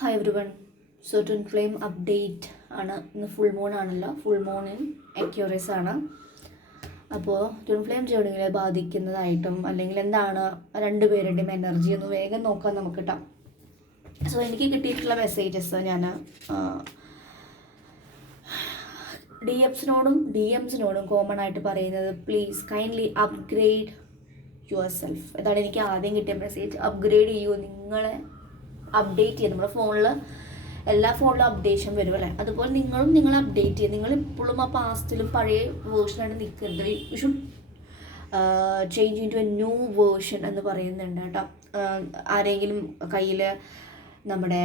Hi every one. So twin flame update ആണ്. ഇന്ന് full moon ആണല്ലോ. ഫുൾ മൂൺ ഇൻ അക്യൂറസ് ആണ്. അപ്പോൾ ട്വിൻ ഫ്ലെയിം ജേർണികളെ ബാധിക്കുന്നതായിട്ടും അല്ലെങ്കിൽ എന്താണ് രണ്ടുപേരുടെയും എനർജി ഒന്ന് വേഗം നോക്കാൻ നമുക്ക് കിട്ടാം. സോ എനിക്ക് കിട്ടിയിട്ടുള്ള മെസ്സേജസ് ഞാൻ ഡി എംസിനോടും കോമൺ ആയിട്ട് പറയുന്നത്, please kindly upgrade your self. ഇതാണ് എനിക്ക് ആദ്യം കിട്ടിയ മെസ്സേജ്. അപ്ഗ്രേഡ് ചെയ്യൂ, നിങ്ങളെ അപ്ഡേറ്റ് ചെയ്യുക. നമ്മുടെ ഫോണിൽ എല്ലാ ഫോണിലും അപ്ഡേഷൻ വരും അല്ലേ, അതുപോലെ നിങ്ങളും നിങ്ങളെ അപ്ഡേറ്റ് ചെയ്യുക. നിങ്ങൾ ഇപ്പോഴും ആ പാസ്റ്റിലും പഴയ വേർഷനായിട്ട് നിൽക്കരുത്. You should change into a new version എന്ന് പറയുന്നുണ്ട് കേട്ടോ. ആരെങ്കിലും കയ്യിൽ നമ്മുടെ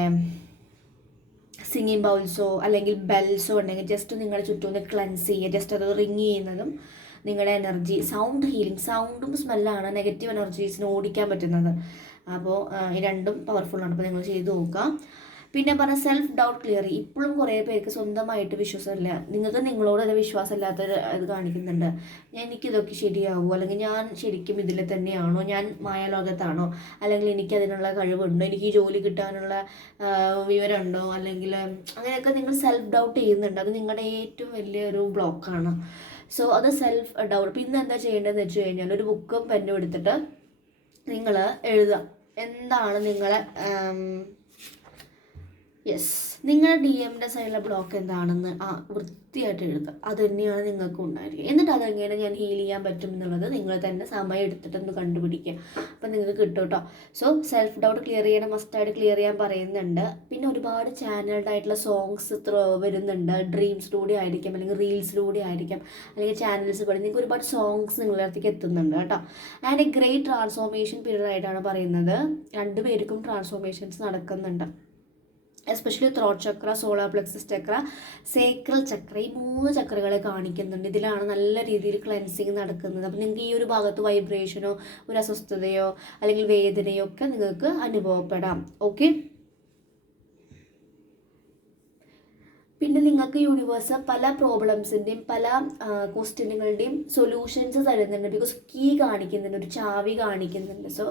സിംഗിങ് ബൗൾസോ അല്ലെങ്കിൽ ബെൽസോ ഉണ്ടെങ്കിൽ ജസ്റ്റ് നിങ്ങളുടെ ചുറ്റും ഒന്ന് ക്ലെൻസ് ചെയ്യുക. ജസ്റ്റ് അത് റിങ് ചെയ്യുന്നതും നിങ്ങളുടെ എനർജി, സൗണ്ട് ഹീലിംഗ്, സൗണ്ടും സ്മെല്ലാണ് നെഗറ്റീവ് എനർജീസിനെ ഓടിക്കാൻ പറ്റുന്നത്. അപ്പോൾ ഈ രണ്ടും പവർഫുള്ളാണ്. അപ്പോൾ നിങ്ങൾ ചെയ്ത് നോക്കുക. പിന്നെ പറഞ്ഞ സെൽഫ് ഡൗട്ട് ക്ലിയർ ചെയ്യും. ഇപ്പോഴും കുറേ പേർക്ക് സ്വന്തമായിട്ട് വിശ്വാസമില്ല. നിങ്ങൾക്ക് നിങ്ങളോട് അത് വിശ്വാസമില്ലാത്തൊരു ഇത് കാണിക്കുന്നുണ്ട്. എനിക്കിതൊക്കെ ശരിയാവുമോ, അല്ലെങ്കിൽ ഞാൻ ശരിക്കും ഇതിൽ തന്നെയാണോ, ഞാൻ മായാലോകത്താണോ, അല്ലെങ്കിൽ എനിക്ക് അതിനുള്ള കഴിവുണ്ടോ, എനിക്ക് ഈ ജോലി കിട്ടാനുള്ള വിവരമുണ്ടോ, അല്ലെങ്കിൽ അങ്ങനെയൊക്കെ നിങ്ങൾ സെൽഫ് ഡൗട്ട് ചെയ്യുന്നുണ്ട്. അത് നിങ്ങളുടെ ഏറ്റവും വലിയൊരു ബ്ലോക്കാണ്. സോ അത് സെൽഫ് ഡൗട്ട്. പിന്നെ എന്താ ചെയ്യേണ്ടതെന്ന് വെച്ച് കഴിഞ്ഞാൽ ഒരു ബുക്കും പെന്നും എടുത്തിട്ട് നിങ്ങൾ എഴുതുക. എന്താണ് നിങ്ങളെ നിങ്ങളുടെ ഡി എമ്മിൻ്റെ സൈഡിലെ ബ്ലോക്ക് എന്താണെന്ന് വൃത്തിയായിട്ട് എഴുതുക. അത് തന്നെയാണ് നിങ്ങൾക്ക് ഉണ്ടായിരിക്കുക. എന്നിട്ട് അതെങ്ങനെ ഞാൻ ഹീൽ ചെയ്യാൻ പറ്റും എന്നുള്ളത് നിങ്ങൾ തന്നെ സമയം എടുത്തിട്ടൊന്ന് കണ്ടുപിടിക്കുക. അപ്പം നിങ്ങൾക്ക് കിട്ടും കേട്ടോ. സോ സെൽഫ് ഡൗട്ട് ക്ലിയർ ചെയ്യണം, മസ്റ്റായിട്ട് ക്ലിയർ ചെയ്യാൻ പറയുന്നുണ്ട്. പിന്നെ ഒരുപാട് ചാനൽഡ് ആയിട്ടുള്ള സോങ്സ് വരുന്നുണ്ട്. ഡ്രീംസിലൂടെ ആയിരിക്കാം, അല്ലെങ്കിൽ റീൽസിലൂടെ ആയിരിക്കാം, അല്ലെങ്കിൽ ചാനൽസ് വഴി നിങ്ങൾക്ക് ഒരുപാട് സോങ്സ് നിങ്ങളുടെ അടുത്തേക്ക് എത്തുന്നുണ്ട് കേട്ടോ. And A great transformation period ആയിട്ടാണ് പറയുന്നത്. രണ്ടുപേർക്കും ട്രാൻസ്ഫോർമേഷൻസ് നടക്കുന്നുണ്ട്. എസ്പെഷ്യലി ത്രോട്ട് ചക്ര, സോളാർ പ്ലെക്സസ് ചക്ര, സേക്രൽ ചക്ര, ഈ 3 ചക്രകളെ കാണിക്കുന്നുണ്ട്. ഇതിലാണ് നല്ല രീതിയിൽ ക്ലെൻസിങ് നടക്കുന്നത്. അപ്പം നിങ്ങൾക്ക് ഈ ഒരു ഭാഗത്ത് വൈബ്രേഷനോ ഒരു അസ്വസ്ഥതയോ അല്ലെങ്കിൽ വേദനയോ ഒക്കെ നിങ്ങൾക്ക് അനുഭവപ്പെടാം. ഓക്കെ. പിന്നെ നിങ്ങൾക്ക് യൂണിവേഴ്സ് പല പ്രോബ്ലംസിൻ്റെയും പല ക്വസ്റ്റ്യനുകളുടെയും സൊല്യൂഷൻസ് തരുന്നുണ്ട്. ബിക്കോസ് കീ കാണിക്കുന്നുണ്ട്, ഒരു ചാവി കാണിക്കുന്നുണ്ട്. സോ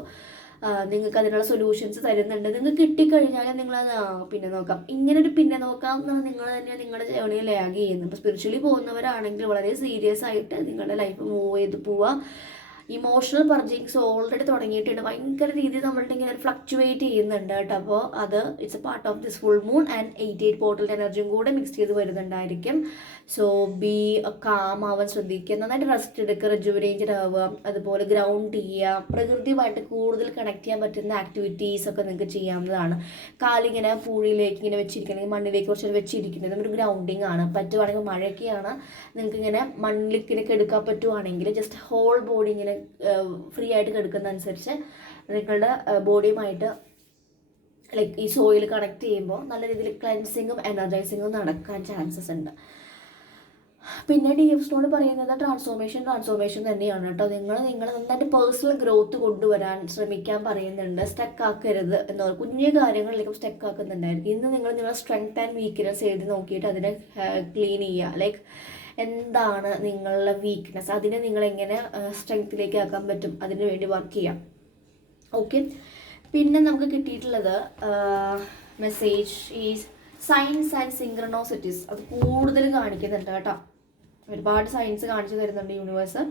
നിങ്ങൾക്ക് അതിനുള്ള സൊല്യൂഷൻസ് തരുന്നുണ്ട്. നിങ്ങൾക്ക് കിട്ടിക്കഴിഞ്ഞാൽ നിങ്ങളത് പിന്നെ നോക്കാം, ഇങ്ങനൊരു പിന്നെ നോക്കാം എന്നാണ് നിങ്ങൾ തന്നെ നിങ്ങളുടെ ജേർണിയിൽ ലാഗ് ചെയ്യുന്നത്. ഇപ്പോൾ സ്പിരിച്വലി പോകുന്നവരാണെങ്കിൽ വളരെ സീരിയസ് ആയിട്ട് നിങ്ങളുടെ ലൈഫ് മൂവ് ചെയ്ത് പോവുക. ഇമോഷണൽ പർജിങ്സ് ഓൾറെഡി തുടങ്ങിയിട്ടുണ്ട്. ഭയങ്കര രീതിയിൽ നമ്മളുടെ ഇങ്ങനെ ഫ്ലക്ച്വേറ്റ് ചെയ്യുന്നുണ്ട് കേട്ടോ. അപ്പോൾ അത് it's A part of this full moon and 88 പോർട്ടലിൻ്റെ എനർജിയും കൂടെ മിക്സ് ചെയ്ത് വരുന്നുണ്ടായിരിക്കും. സോ ബി കാം ആവാൻ ശ്രദ്ധിക്കുക, നന്നായിട്ട് റെസ്റ്റ് എടുക്കുക, റിജുവനേറ്റഡ് ആവുക, അതുപോലെ ഗ്രൗണ്ട് ചെയ്യുക, പ്രകൃതിയുമായിട്ട് കൂടുതൽ കണക്ട് ചെയ്യാൻ പറ്റുന്ന ആക്ടിവിറ്റീസ് ഒക്കെ നിങ്ങൾക്ക് ചെയ്യാവുന്നതാണ്. കാലിങ്ങനെ പൂഴിയിലേക്ക് ഇങ്ങനെ വെച്ചിരിക്കുന്നത്, മണ്ണിലേക്ക് കുറച്ച് വെച്ചിരിക്കുന്നത് ഒരു ഗ്രൗണ്ടിങ് ആണ്. പറ്റുവാണെങ്കിൽ മഴയൊക്കെയാണ്, നിങ്ങൾക്ക് ഇങ്ങനെ മണ്ണിലേക്ക് എടുക്കാൻ പറ്റുവാണെങ്കിൽ ജസ്റ്റ് ഹോൾ ബോഡി ഇങ്ങനെ ഫ്രീ ആയിട്ട് കിടക്കുന്ന അനുസരിച്ച് നിങ്ങളുടെ ബോഡിയുമായിട്ട് ലൈക്ക് ഈ സോയിൽ കണക്ട് ചെയ്യുമ്പോൾ നല്ല രീതിയിൽ ക്ലെൻസിങ്ങും എനർജൈസിങ്ങും നടക്കാൻ ചാൻസസ് ഉണ്ട്. പിന്നെ ഡി എഫ്സിനോട് പറയുന്നത് ട്രാൻസ്ഫോർമേഷൻ തന്നെയാണ് കേട്ടോ. നിങ്ങൾ നന്നായിട്ട് പേഴ്സണൽ ഗ്രോത്ത് കൊണ്ടുവരാൻ ശ്രമിക്കാൻ പറയുന്നുണ്ട്. സ്റ്റക്ക് ആക്കരുത് എന്ന് പറയും. കുഞ്ഞു കാര്യങ്ങളിലേക്കും സ്റ്റക്ക് ആക്കുന്നുണ്ടായിരിക്കും. ഇന്ന് നിങ്ങൾ നിങ്ങളുടെ സ്ട്രെങ്ത് ആൻഡ് വീക്ക്നെസ് എഴുതി നോക്കിയിട്ട് അതിനെ ക്ലീൻ ചെയ്യുക. ലൈക്ക് എന്താണ് നിങ്ങളുടെ വീക്ക്നെസ്, അതിനെ നിങ്ങൾ എങ്ങനെ സ്ട്രെങ്ത്തിലേക്ക് ആക്കാൻ പറ്റും, അതിന് വേണ്ടി വർക്ക് ചെയ്യാം. ഓക്കെ. പിന്നെ നമുക്ക് കിട്ടിയിട്ടുള്ളത് മെസ്സേജ് ഈസ് സയൻസ് ആൻഡ് സിങ്ക്രണോസിറ്റീസ്. അത് കൂടുതൽ കാണിക്കുന്നുണ്ട് കേട്ടോ. ഒരുപാട് സയൻസ് കാണിച്ചു തരുന്നുണ്ട് യൂണിവേഴ്സ്.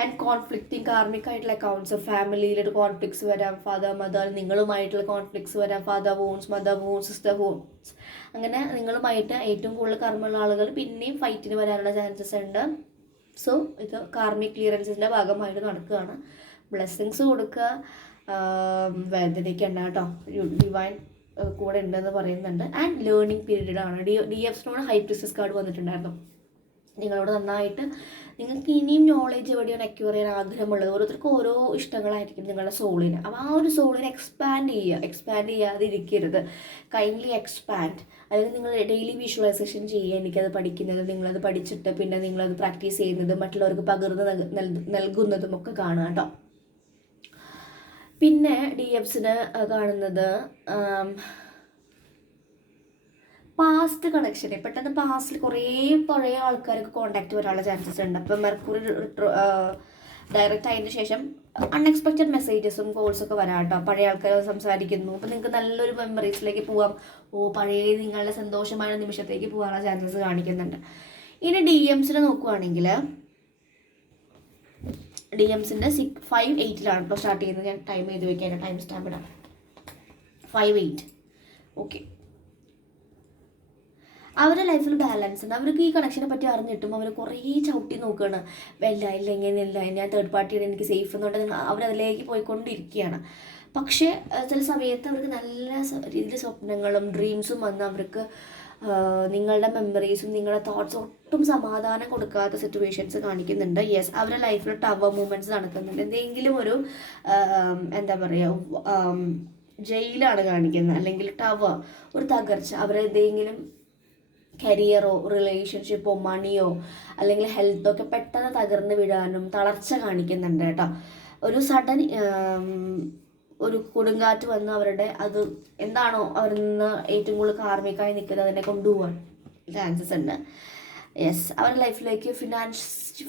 ആൻഡ് കോൺഫ്ലിക്റ്റിംഗ് കാർമിക് ആയിട്ടുള്ള അക്കൗണ്ട്സ്, ഫാമിലിയിലൊരു കോൺഫ്ലിക്ട്സ് വരാം, ഫാദർ മദർ, നിങ്ങളുമായിട്ടുള്ള കോൺഫ്ലിക്ട്സ് വരാം, ഫാദർ വോൺസ്, മദർ വോൺസ്, സിസ്റ്റർ വോൺസ്. അങ്ങനെ നിങ്ങളുമായിട്ട് ഏറ്റവും കൂടുതൽ കർമ്മമുള്ള ആളുകൾ പിന്നെയും ഫൈറ്റിന് വരാനുള്ള ചാൻസസ് ഉണ്ട്. സോ ഇത് കാർമിക് ക്ലിയറൻസിൻ്റെ ഭാഗമായിട്ട് നടക്കുകയാണ്. ബ്ലെസ്സിങ്സ് കൊടുക്കുക, വേദനയ്ക്കണ്ട കേട്ടോ. ഡിവൈൻ കൂടെ ഉണ്ടെന്ന് പറയുന്നുണ്ട്. ആൻഡ് ലേണിംഗ് പീരീഡ് ആണ്. ഡി എഫ്സിനോട് ഹൈ പ്രിൻസസ് കാർഡ് വന്നിട്ടുണ്ടായിരുന്നു. നിങ്ങളോട് നന്നായിട്ട് നിങ്ങൾക്ക് ഇനിയും നോളേജ് എവിടെയാണ് അക്യൂർ ചെയ്യാൻ ആഗ്രഹമുള്ളത്. ഓരോരുത്തർക്കും ഓരോ ഇഷ്ടങ്ങളായിരിക്കും നിങ്ങളുടെ സോളിന്. അപ്പോൾ ആ ഒരു സോളിനെ എക്സ്പാൻഡ് ചെയ്യാതെ ഇരിക്കരുത്. Kindly expand. അല്ലെങ്കിൽ നിങ്ങൾ ഡെയിലി വിഷ്വലൈസേഷൻ ചെയ്യുക. എനിക്കത് പഠിക്കുന്നത്, നിങ്ങളത് പഠിച്ചിട്ട് പിന്നെ നിങ്ങളത് പ്രാക്ടീസ് ചെയ്യുന്നതും മറ്റുള്ളവർക്ക് പകർന്ന് നൽകുന്നതും ഒക്കെ കാണുക കേട്ടോ. പിന്നെ ഡി എഫ്സിന് കാണുന്നത് പാസ്റ്റ് കണക്ഷൻ. പെട്ടെന്ന് പാസ്റ്റിൽ കുറേ പഴയ ആൾക്കാർക്ക് കോണ്ടാക്ട് വരാനുള്ള ചാൻസസ് ഉണ്ട്. അപ്പം മെർക്കുറി ഡയറക്റ്റ് ആയതിനു ശേഷം അൺഎക്സ്പെക്റ്റഡ് മെസ്സേജസും കോൾസൊക്കെ വരാം കേട്ടോ. പഴയ ആൾക്കാർ സംസാരിക്കുന്നു, അപ്പോൾ നിങ്ങൾക്ക് നല്ലൊരു മെമ്മറീസിലേക്ക് പോവാം. പഴയ നിങ്ങളുടെ സന്തോഷമായ നിമിഷത്തേക്ക് പോകാനുള്ള ചാൻസസ് കാണിക്കുന്നുണ്ട്. ഇനി DMസിനെ നോക്കുവാണെങ്കിൽ DMസിൻ്റെ 5-8 ഇപ്പോൾ സ്റ്റാർട്ട് ചെയ്യുന്നത്. ഞാൻ ടൈം ചെയ്ത് വയ്ക്കാൻ, ടൈം സ്റ്റാമ്പ് ഇടാം. 5-8. ഓക്കെ, അവരുടെ ലൈഫിൽ ബാലൻസ് ഉണ്ട്. അവർക്ക് ഈ കണക്ഷനെ പറ്റി അറിഞ്ഞിട്ടും അവർ കുറേ ചവിട്ടി നോക്കുകയാണ്. ഇല്ല ഇങ്ങനെയല്ല, ഞാൻ തേർഡ് പാർട്ടിയാണ് എനിക്ക് സേഫ് എന്നുകൊണ്ട് അവരതിലേക്ക് പോയിക്കൊണ്ടിരിക്കുകയാണ്. പക്ഷേ ചില സമയത്ത് അവർക്ക് നല്ല രീതിയിൽ സ്വപ്നങ്ങളും ഡ്രീംസും വന്ന് അവർക്ക് നിങ്ങളുടെ മെമ്മറീസും നിങ്ങളുടെ തോട്ട്സ് ഒട്ടും സമാധാനം കൊടുക്കാത്ത സിറ്റുവേഷൻസ് കാണിക്കുന്നുണ്ട്. യെസ്, അവരുടെ ലൈഫിൽ ടവർ മൂവ്മെൻറ്റ്സ് നടക്കുന്നുണ്ട്. എന്തെങ്കിലും ഒരു എന്താ പറയുക, ജയിലാണ് കാണിക്കുന്നത്, അല്ലെങ്കിൽ ടവർ ഒരു തകർച്ച. അവരെന്തെങ്കിലും കരിയറോ റിലേഷൻഷിപ്പോ മണിയോ അല്ലെങ്കിൽ ഹെൽത്തോ ഒക്കെ പെട്ടെന്ന് തകർന്ന് വീഴാനും തളർച്ച കാണിക്കുന്നുണ്ട് കേട്ടോ. ഒരു സഡൻ ഒരു കൊടുങ്കാറ്റ് വന്ന് അവരുടെ അത് എന്താണോ അവരിൽ നിന്ന് ഏറ്റവും കൂടുതൽ കാർമികമായി നിൽക്കുന്നത് അതിനെ കൊണ്ടുപോകാൻ ചാൻസസ് ഉണ്ട്. യെസ്, അവരുടെ ലൈഫിലേക്ക്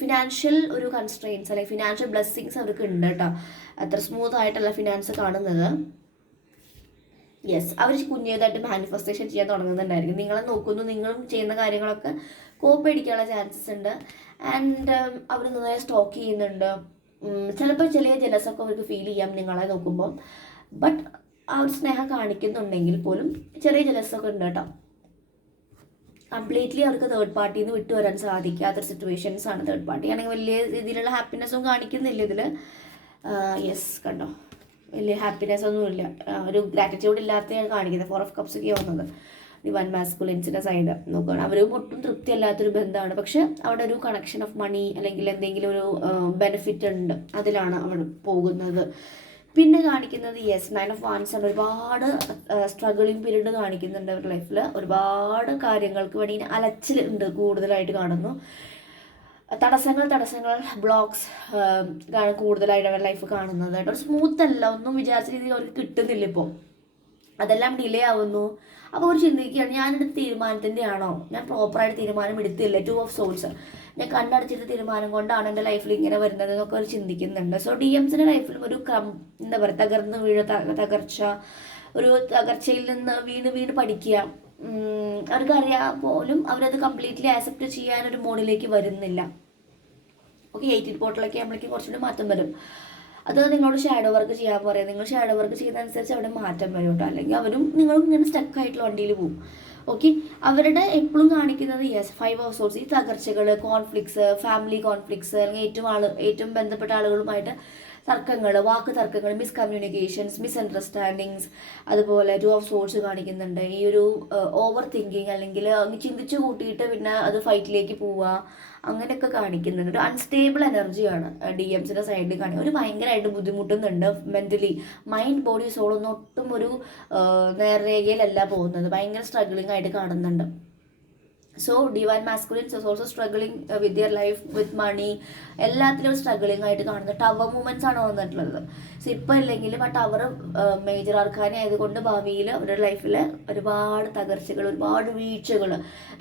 ഫിനാൻഷ്യൽ ഒരു കൺസ്ട്രെയിൻസ് അല്ലെങ്കിൽ ഫിനാൻഷ്യൽ ബ്ലെസ്സിങ്സ് അവർക്ക് ഉണ്ട് കേട്ടോ. അത്ര സ്മൂത്ത് ആയിട്ടല്ല ഫിനാൻസ് കാണുന്നത്. യെസ്, അവർ കുഞ്ഞേതായിട്ട് മാനിഫെസ്റ്റേഷൻ ചെയ്യാൻ തുടങ്ങുന്നുണ്ടായിരിക്കും. നിങ്ങളെ നോക്കുന്നു, നിങ്ങളും ചെയ്യുന്ന കാര്യങ്ങളൊക്കെ കോപ്പി അടിക്കാനുള്ള ചാൻസസ് ഉണ്ട്. ആൻഡ് അവർ നന്നായി സ്റ്റോക്ക് ചെയ്യുന്നുണ്ട്. ചിലപ്പോൾ ചെറിയ ജലസൊക്കെ അവർക്ക് ഫീൽ ചെയ്യാം നിങ്ങളെ നോക്കുമ്പോൾ. ബട്ട് ആ ഒരു സ്നേഹം കാണിക്കുന്നുണ്ടെങ്കിൽ പോലും ചെറിയ ജലസൊക്കെ ഉണ്ട് കേട്ടോ. കംപ്ലീറ്റ്ലി അവർക്ക് തേർഡ് പാർട്ടിയിൽ നിന്ന് വിട്ടു വരാൻ സാധിക്കാത്തൊരു സിറ്റുവേഷൻസ് ആണ്. തേർഡ് പാർട്ടി ആണെങ്കിൽ വലിയ രീതിയിലുള്ള ഹാപ്പിനെസ്സും കാണിക്കുന്നില്ല ഇതിൽ. യെസ്, കണ്ടോ, വലിയ ഹാപ്പിനെസ് ഒന്നുമില്ല, ഒരു ഗ്രാറ്റിറ്റ്യൂഡ് ഇല്ലാത്തതാണ് കാണിക്കുന്നത്. 4 of Cups ഒക്കെ വന്നത് ഡിവൈൻ മാസ്കുലിൻസിൻ്റെ സൈഡ് നോക്കുകയാണ്. അവരും ഒട്ടും തൃപ്തി അല്ലാത്തൊരു ബന്ധമാണ്. പക്ഷെ അവിടെ ഒരു കണക്ഷൻ ഓഫ് മണി അല്ലെങ്കിൽ എന്തെങ്കിലും ഒരു ബെനിഫിറ്റ് ഉണ്ട്, അതിലാണ് അവിടെ പോകുന്നത്. പിന്നെ കാണിക്കുന്നത് യെസ് 9 of Wands ആണ്. ഒരുപാട് സ്ട്രഗിളിങ് പീരീഡ് കാണിക്കുന്നുണ്ട് അവരുടെ ലൈഫിൽ. ഒരുപാട് കാര്യങ്ങൾക്ക് വേണ്ടി അലച്ചിലുണ്ട് കൂടുതലായിട്ട് കാണുന്നു. തടസ്സങ്ങൾ ബ്ലോക്സ് കൂടുതലായിട്ട് അവരുടെ ലൈഫ് കാണുന്നത് കേട്ടോ. സ്മൂത്ത് അല്ല, ഒന്നും വിചാരിച്ച രീതിയിൽ അവർക്ക് കിട്ടുന്നില്ല. ഇപ്പോൾ അതെല്ലാം ഡിലേ ആവുന്നു. അപ്പോൾ അവർ ചിന്തിക്കുകയാണ്, ഞാനെടുത്ത തീരുമാനത്തിൻ്റെ ആണോ, ഞാൻ പ്രോപ്പറായിട്ട് തീരുമാനം എടുത്തില്ല. 2 of Swords, ഞാൻ കണ്ടടച്ചിട്ട് തീരുമാനം കൊണ്ടാണ് എൻ്റെ ലൈഫിൽ ഇങ്ങനെ വരുന്നത് എന്നൊക്കെ അവർ ചിന്തിക്കുന്നുണ്ട്. സോ DMസിൻ്റെ ലൈഫിലും ഒരു എന്താ പറയുക, തകർന്ന് തകർച്ച, ഒരു തകർച്ചയിൽ നിന്ന് വീണ് പഠിക്കുക. അവർക്കറിയാം പോലും അവരത് കംപ്ലീറ്റ്ലി ആക്സെപ്റ്റ് ചെയ്യാനൊരു മോഡിലേക്ക് വരുന്നില്ല. ഓക്കെ, 18 പോർട്ടലൊക്കെ ആകുമ്പോഴേക്കും കുറച്ചുകൂടി മാറ്റം വരും. അത് നിങ്ങളോട് ഷാഡോ വർക്ക് ചെയ്യാൻ പറയാം. നിങ്ങൾ ഷാഡോ വർക്ക് ചെയ്യുന്നതനുസരിച്ച് അവിടെ മാറ്റം വരും കേട്ടോ. അല്ലെങ്കിൽ അവരും നിങ്ങളും ഇങ്ങനെ സ്റ്റക്കായിട്ടുള്ള വണ്ടിയിൽ പോകും. ഓക്കെ, അവരുടെ എപ്പോഴും കാണിക്കുന്നത് യെസ് 5 of Swords, ഈ തകർച്ചകൾ, കോൺഫ്ലിക്ട്സ്, ഫാമിലി കോൺഫ്ലിക്ട്സ്, അല്ലെങ്കിൽ ഏറ്റവും ബന്ധപ്പെട്ട ആളുകളുമായിട്ട് തർക്കങ്ങൾ, വാക്ക് തർക്കങ്ങൾ, മിസ്കമ്മ്യൂണിക്കേഷൻസ്, മിസ്അണ്ടർസ്റ്റാൻഡിങ്സ്. അതുപോലെ 2 of Swords കാണിക്കുന്നുണ്ട്. ഈ ഒരു ഓവർ തിങ്കിങ്, അല്ലെങ്കിൽ ചിന്തിച്ചു കൂട്ടിയിട്ട് പിന്നെ അത് ഫൈറ്റിലേക്ക് പോവുക, അങ്ങനെയൊക്കെ കാണിക്കുന്നുണ്ട്. ഒരു അൺസ്റ്റേബിൾ എനർജിയാണ് DMസിൻ്റെ സൈഡിൽ കാണിക്കുന്നത്. ഒരു ഭയങ്കരമായിട്ട് ബുദ്ധിമുട്ടുന്നുണ്ട് മെൻ്റലി. മൈൻഡ് ബോഡി സോളൊന്നും ഒട്ടും ഒരു നേർരേഖയിലല്ല പോകുന്നത്. ഭയങ്കര സ്ട്രഗ്ലിംഗ് ആയിട്ട് കാണുന്നുണ്ട്. So divine masculines is also struggling with their life, with money, എല്ലാത്തിലും സ്ട്രഗ്ലിംഗ് ആയിട്ട് കാണുന്നത്. ടവർ മൂവ്മെൻറ്റ്സ് ആണ് വന്നിട്ടുള്ളത്. സോ ഇപ്പം ഇല്ലെങ്കിലും ആ ടവർ മേജർ ആർക്കാനെ ആയതുകൊണ്ട് ഭാവിയിൽ അവരുടെ ലൈഫിൽ ഒരുപാട് തകർച്ചകൾ, ഒരുപാട് വീഴ്ചകൾ,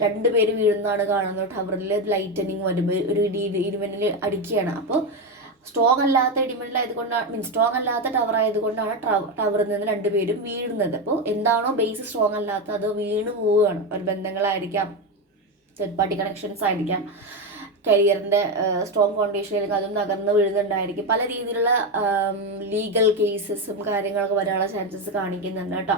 2 പേര് വീഴുന്നതാണ് കാണുന്നത്. ടവറിൽ ലൈറ്റനിങ് വരുമ്പോൾ ഒരു ഇടിമിന്നൽ അടിക്കുകയാണ്. അപ്പോൾ സ്ട്രോങ് അല്ലാത്ത ഇടിമിന്നലായതുകൊണ്ടാണ്, സ്ട്രോങ് അല്ലാത്ത ടവർ ആയതുകൊണ്ടാണ് ടവറിൽ നിന്ന് 2 പേരും വീഴുന്നത്. അപ്പോൾ എന്താണോ ബേസ് സ്ട്രോങ് അല്ലാത്ത അത് വീണ് പോവുകയാണ്. ഒരു ബന്ധങ്ങളായിരിക്കാം, തേർഡ് പാർട്ടി കണക്ഷൻസ് ആയിരിക്കാം, കരിയറിൻ്റെ സ്ട്രോങ് ഫൗണ്ടേഷനിലേക്ക് അതും തകർന്ന് വീഴുന്നുണ്ടായിരിക്കും. പല രീതിയിലുള്ള ലീഗൽ കേസസും കാര്യങ്ങളൊക്കെ വരാനുള്ള ചാൻസസ് കാണിക്കുന്നുണ്ട് കേട്ടോ.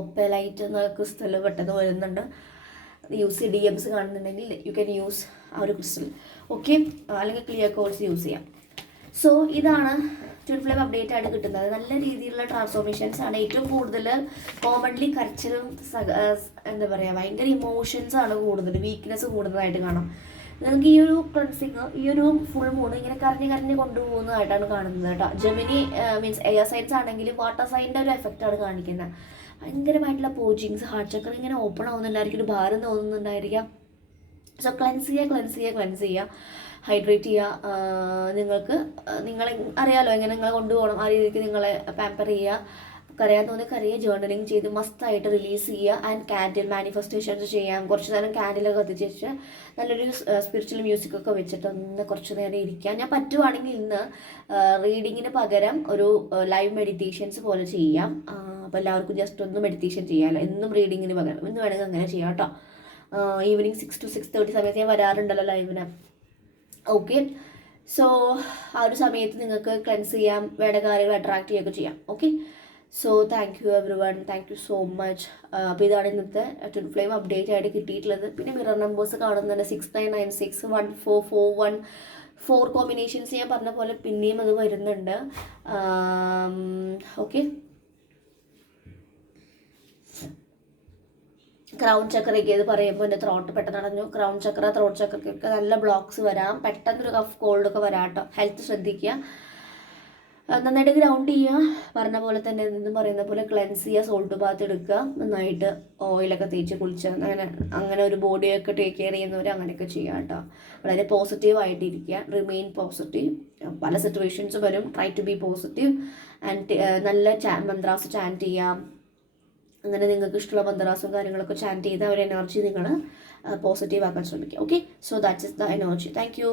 ഒപ്പലൈറ്റ് എന്ന ക്രിസ്റ്റൽ പെട്ടെന്ന് വരുന്നുണ്ട്. യൂസ് DMസ് കാണുന്നുണ്ടെങ്കിൽ യു ക്യാൻ യൂസ് ആ ഒരു ക്രിസ്റ്റൽ. ഓക്കെ, അല്ലെങ്കിൽ ക്ലിയർ കോഴ്സ് യൂസ് ചെയ്യാം. സോ ഇതാണ് ട്വിൻ ഫ്ലെയിം അപ്ഡേറ്റ് ആയിട്ട് കിട്ടുന്നത്. നല്ല രീതിയിലുള്ള ട്രാൻസ്ഫോർമേഷൻസ് ആണ്. ഏറ്റവും കൂടുതൽ കോമൺലി കരച്ചിലും എന്താ പറയുക, ഭയങ്കര ഇമോഷൻസ് ആണ് കൂടുതൽ, വീക്ക്നെസ് കൂടുന്നതായിട്ട് കാണാം. നിങ്ങൾക്ക് ഈ ഒരു ക്ലൻസിങ്, ഈ ഒരു ഫുൾ മൂൺ ഇങ്ങനെ കരഞ്ഞ് കൊണ്ടുപോകുന്നതായിട്ടാണ് കാണുന്നത് കേട്ടോ. ജെമിനി മീൻസ് എയർ സൈൻസ് ആണെങ്കിലും വാട്ടർ സൈൻ്റെ ഒരു എഫക്റ്റാണ് കാണിക്കുന്നത്. ഭയങ്കരമായിട്ടുള്ള പോച്ചിങ്സ്, ഹാർട്ട് ചക്ര ഇങ്ങനെ ഓപ്പൺ ആവുന്നുണ്ടായിരിക്കും, ഒരു ഭാരം തോന്നുന്നുണ്ടായിരിക്കാം. സോ ക്ലെൻസ് ചെയ്യുക, ഹൈഡ്രേറ്റ് ചെയ്യുക. നിങ്ങൾക്ക് നിങ്ങളെ അറിയാലോ എങ്ങനെ നിങ്ങളെ കൊണ്ടുപോകണം, ആ രീതിക്ക് നിങ്ങളെ പാമ്പർ ചെയ്യുക. കരയാൻ തോന്നി കരയുക, ജേർണലിങ് ചെയ്ത് മസ്തായിട്ട് റിലീസ് ചെയ്യുക. ആൻഡ് ക്യാൻഡിൽ മാനിഫെസ്റ്റേഷൻസ് ചെയ്യാം. കുറച്ച് നേരം ക്യാൻഡിലൊക്കെ കത്തിച്ച് വെച്ച് നല്ലൊരു സ്പിരിച്വൽ മ്യൂസിക്കൊക്കെ വെച്ചിട്ട് ഒന്ന് കുറച്ച് നേരം ഇരിക്കുക. ഞാൻ പറ്റുവാണെങ്കിൽ ഇന്ന് റീഡിങ്ങിന് പകരം ഒരു ലൈവ് മെഡിറ്റേഷൻസ് പോലെ ചെയ്യാം. അപ്പോൾ എല്ലാവർക്കും ജസ്റ്റ് ഒന്ന് മെഡിറ്റേഷൻ ചെയ്യാമല്ലോ, എന്നും റീഡിങ്ങിന് പകരം ഇന്ന് വേണമെങ്കിൽ അങ്ങനെ ചെയ്യാം കേട്ടോ. ഈവനിങ് 6 to 6:30 സമയത്ത് ഞാൻ വരാറുണ്ടല്ലോ ലൈവിന്. ഓക്കെ, സോ ആ ഒരു സമയത്ത് നിങ്ങൾക്ക് ക്ലെൻസ് ചെയ്യാം, വേണ്ട കാര്യങ്ങൾ അട്രാക്ട് ചെയ്യുകയൊക്കെ ചെയ്യാം. Okay, so thank you every one, thank you so much. അപ്പോൾ ഇതാണ് ഇന്നത്തെ ട്വിൻ ഫ്ലെയിം അപ്ഡേറ്റ് ആയിട്ട് കിട്ടിയിട്ടുള്ളത്. പിന്നെ മിറർ നമ്പേഴ്സ് കാണുന്നുണ്ട് 69961441 കോമ്പിനേഷൻസ് ഞാൻ പറഞ്ഞ പോലെ പിന്നെയും അത് വരുന്നുണ്ട്. ഓക്കെ, ക്രൗൺ ചക്രയ്ക്ക് ഇത് പറയുമ്പോൾ എൻ്റെ ത്രോട്ട് പെട്ടെന്ന് അടഞ്ഞു. ക്രൗൺ ചക്ര, ത്രോട്ട് ചക്രയ്ക്കൊക്കെ നല്ല ബ്ലോക്സ് വരാം, പെട്ടെന്നൊരു കഫ് കോൾഡൊക്കെ വരാം കേട്ടോ. ഹെൽത്ത് ശ്രദ്ധിക്കുക, നന്നായിട്ട് ഗ്രൗണ്ട് ചെയ്യുക, പറഞ്ഞ പോലെ തന്നെ എന്നും പറയുന്ന പോലെ ക്ലെൻസ് ചെയ്യുക, സോൾട്ട് ബാത്ത് എടുക്കുക, നന്നായിട്ട് ഓയിലൊക്കെ തേച്ച് കുളിച്ച് അങ്ങനെ ഒരു ബോഡിയൊക്കെ ടേക്ക് കെയർ ചെയ്യുന്നവർ അങ്ങനെയൊക്കെ ചെയ്യുക കേട്ടോ. വളരെ പോസിറ്റീവായിട്ടിരിക്കുക, റിമെയിൻ പോസിറ്റീവ്. പല സിറ്റുവേഷൻസ് വരും, try to be positive. And നല്ല മന്ത്രാസ് ചാൻറ്റ് ചെയ്യാം. അങ്ങനെ നിങ്ങൾക്ക് ഇഷ്ടമുള്ള മന്ത്രാസും കാര്യങ്ങളൊക്കെ ചാൻറ്റ് ചെയ്ത് ഒരു എനർജി നിങ്ങൾ പോസിറ്റീവ് ആക്കാൻ ശ്രമിക്കുക. Okay, so that's is the energy. Thank you.